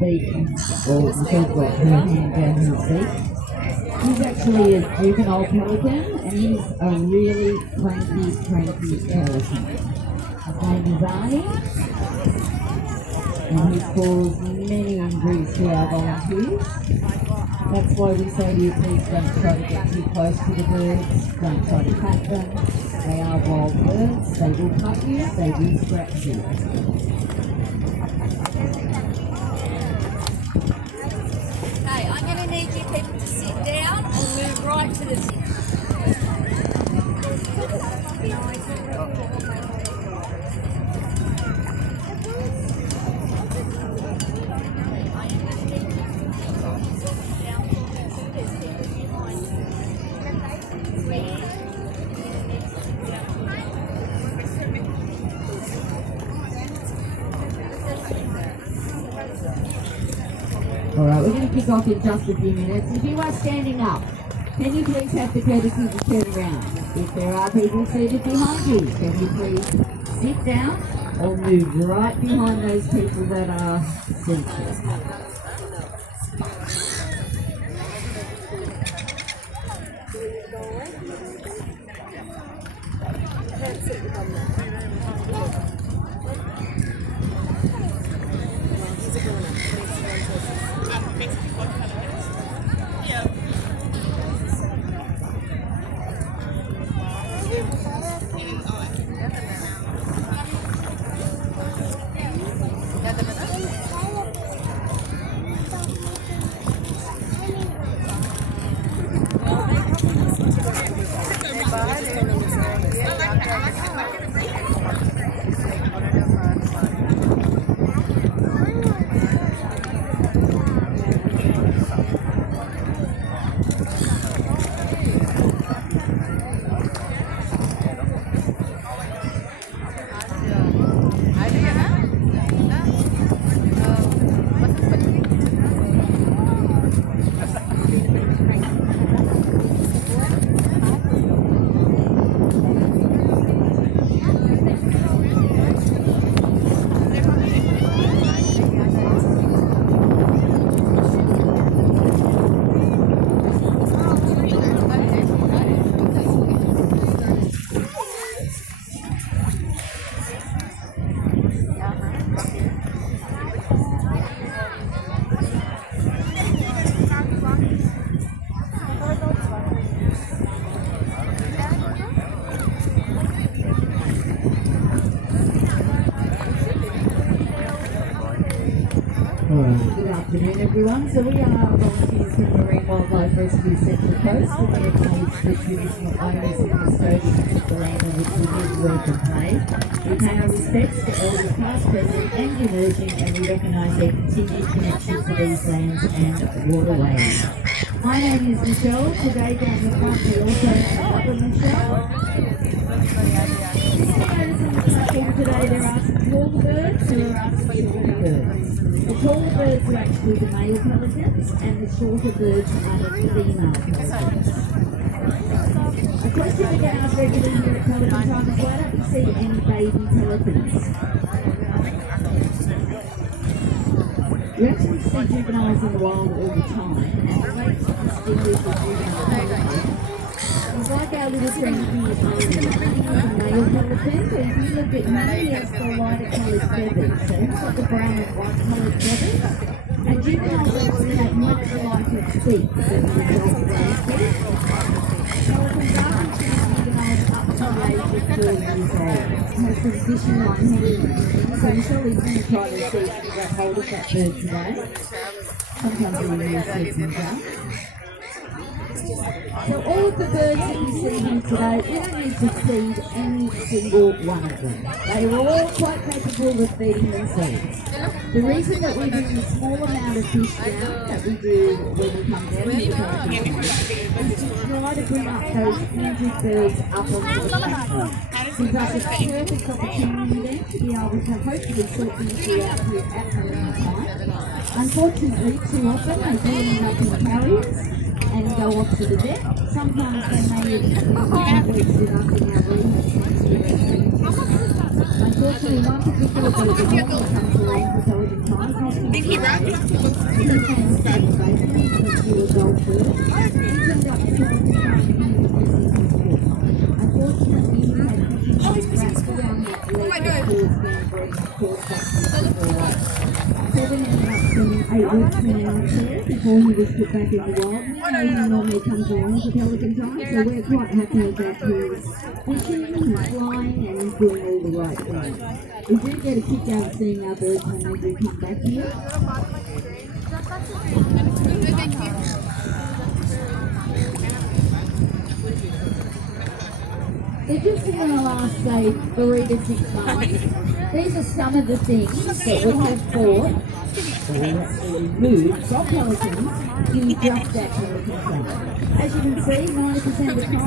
beak, or she's got her hand down his beak. He's actually a juvenile pelican, and he's a really cranky pelican. His name is Arnie, and he's caused many injuries to our volunteers. That's why we say to you, please don't try to get too close to the birds, don't try to pat them. They are wild birds, they will cut you, they will scratch you. Okay, I'm going to need you people to sit down and move right to the Alright, we're going to kick off in just a few minutes. If you are standing up, can you please have the courtesy to turn around? If there are people seated behind you, can you please sit down or move right behind those people that are seated? Good afternoon, everyone. So we are volunteers from Marine Wildlife Rescue Central Coast. We acknowledge the traditional owners and custodians of the land on which we live, work and play. We pay our respects to elders past, present and emerging, and we recognise their continued connection to these lands and waterways. My name is Michelle. Today down the front we also have Michelle. Today there are some tall birds, there are some shorter birds. The taller birds are actually the male pelicans and the shorter birds are the female pelicans. A question we get asked regularly here at Pelican Time is why don't we see any baby pelicans? We actually see juveniles in the wild all the time, and the way to distinguish a juvenile pelican is like our little friend here, He's a male pelican, but if you look at him, he has the lighter coloured feathers, so he's got the brown and white coloured feathers. And juveniles actually have much lighter feet than the adult brown feet. Pelicans are juveniles up to the age of 4 years old. Has some fishing line headed, so Michelle is going to try to see if she can get hold of that bird today. Sometimes we use season jump. So all of the birds that you see here today, we don't need to feed any single one of them. They are all quite capable of feeding themselves. The reason that we bring the small amount of fish down that we do when we come down here is to try to bring up those injured birds up onto the platform. Gives us a perfect opportunity then to be able to hopefully sort these here out here at the time. Unfortunately, too often they do end up in carriers and go off to the deck. Sometimes they may have weeks with us in our room. Unfortunately, one particular bird that normally comes along for Pelican time cost me he came to the basement because she was golf bird. He turned up to Pelican time and he was missing his foot. Unfortunately, he had wrapped around that leg towards gangrene caused back to the floor. Kevin ended up spending 8 weeks in our care before he was put back in the wild. Now he normally comes along for Pelican time, so we're quite happy that he's fishing, he's flying, and he's doing all the right things. We do get a kick out of seeing our birds when they do come back here. They're just in our last, say, 3 to 6 months. These are some of the things that we have bought or moved from Pelicans in just that Pelican time. As you can see, 90% of the time,